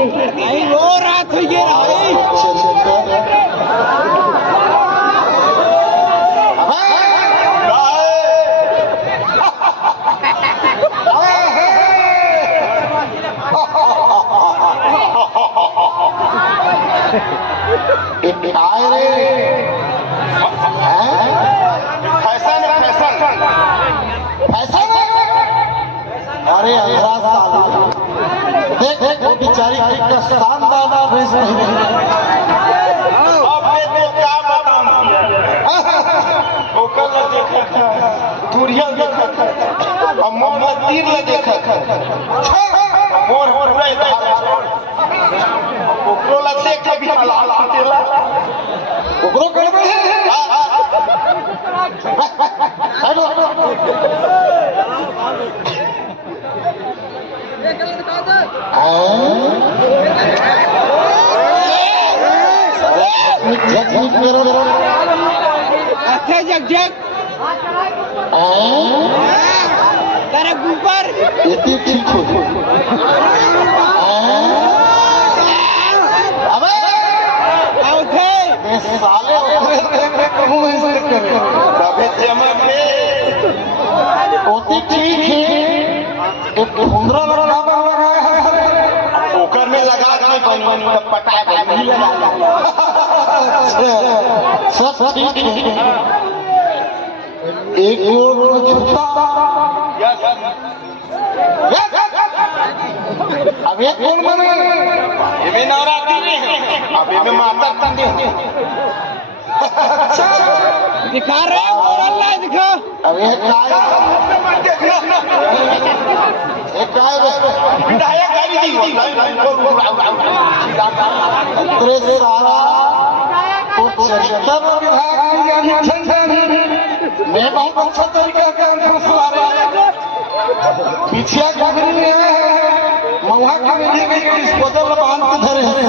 नहीं वो रात हुई है अरे 18 साल देख देख वो बेचारी का शानदार रेस नहीं अब मैं तो क्या बताऊं ओकर ल देखा दूरिया देखा अब मोर ल तीर ल देखा मोर पूरा ओकरो ल देख के भी लाल तेला ओकरो करबे हेलो जग जग तेरे ऊपर इतनी ठीक हो अबे उठे साले कहूँ ऐसे करे तबे जमा में होती ठीक है एक 15 लगा ओकर में लगा के बनी पटाए बनी लगा सब ठीक है एक और जूता अब एक और मने ये में नवरात्रि नहीं है अब ये में माता तंगे दिखा रहे हैं और अल्लाह दिखा अब एक काय विधायक गाड़ी दी तेरे सारा कुछ सब विभाग मैं बहुत अच्छा तरीका का फैसला पीछे गगरी में मौहा के मिली गई डिस्पोजल बांध के धरे हैं